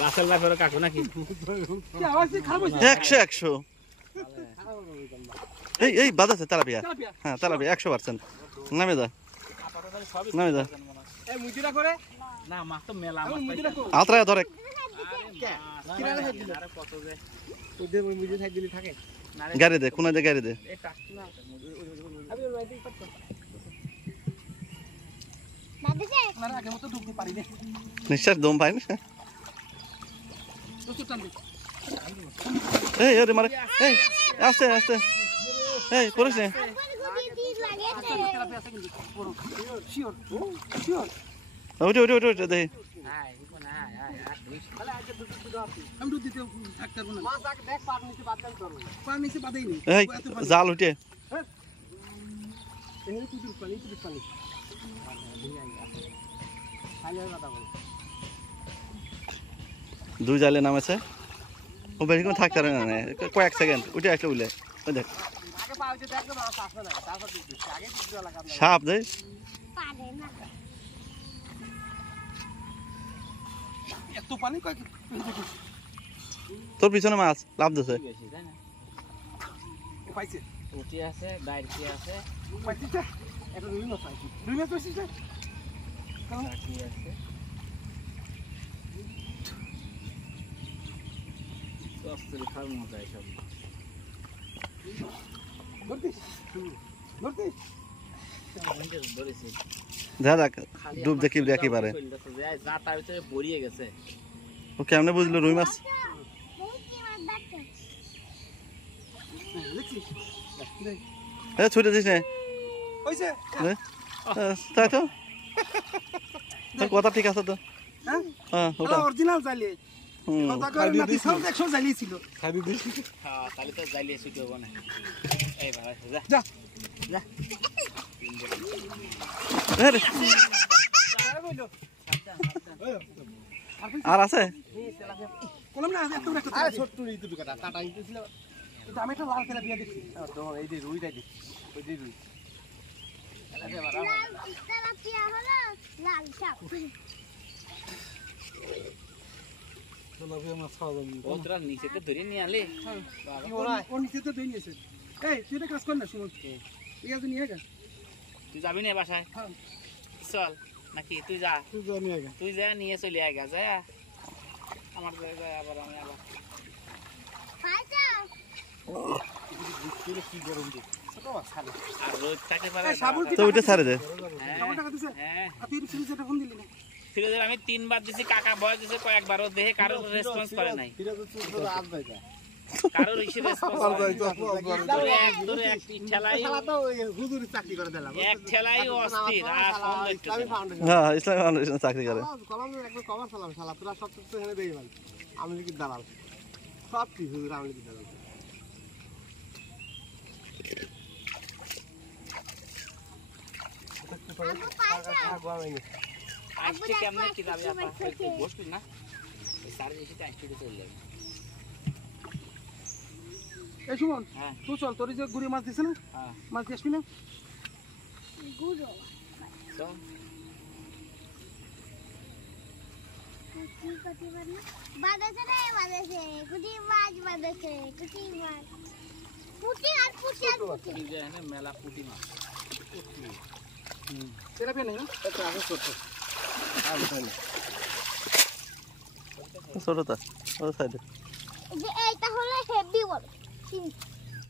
রাসেল ভাই কাকু নাকি? 100 এই বাদাছে তেলাপিয়া। হ্যাঁ তেলাপিয়া 100%। নামে যা নামে যা। না মাছ তো মেলা মাছ পাইছে। আত্রায় ধরে গাড়ি দে, কোন গাড়ি দে। নিঃশ্বাস দম পাই না। এই আরে মারে, এই আস্তে আস্তে, এই পড়িস না। ওটা ওটা ওটা দে। জাল উঠে দুই জালে নামেছে। ও বেশি কোনো থাকতে পারে না, কয়েক সেকেন্ড উঠে আসলে উঠলে দেখ সাপ দেয়। তোর পিছনে মাছ লাভ দিছে। ডুব দেখি একেবারে ও কেমনে বুঝলো রুই মাছ? ছুটে দিস তাই তো, কথা ঠিক আছে তো। অরিজিনাল চাইলে আর আছে আমি একটা লাল তেলাপিয়া দেখছি, এই যে রুইটাই দেখছি, ওই যে রুই নিচেতে ধরে নিয়ে আলে নিচে তো ধরে নিয়েছে। এই তুই একটা কাজ কর না সুমন, ঠিক আছে নিয়ে গা। তুই যাবি না বাসায়? চল নাকি তুই যা, তুই যা নিয়ে চলে আয় গা, যা আমার জায়গায় আবার আমি আবার কি গরম দিই আর রোদ থাকতে পারে তো ওইটা ছাড়ে দে। ফিরোজের আমি 3 বার দিছি, কাকা বয়স দিছে কয়েকবারও, দেখে কারোর রেসপন্স করে নাই, কারোর ইসে রেসপন্স এক ঠেলাই অস্থির। হ্যাঁ ইসলামী ফাউন্ডেশন চাকরি করে। আমি কি দালাল সব কিছু আমি কি দালাল। আজকে কেমনে কি যাবে আপা বসবি না স্যার এসে টাইস্টে চলে যাবে। এই সুমন তুই চল, তোর যে গুড়ি মাছ দিছে না, মাছ দিয়ে আসবি না? গুড়ো চল বাদাছে রে বাদাছে, কুটি মাছ বাদাছে, কুটি মাছ, পুটি আর পুটি আর পুটি এখানে মেলা পুটি মাছ। তেলাপিয়া নেই না? এটা আগে ছোট ছোটটা ও সাইডে, যে এইটা হলো হেভি বড়।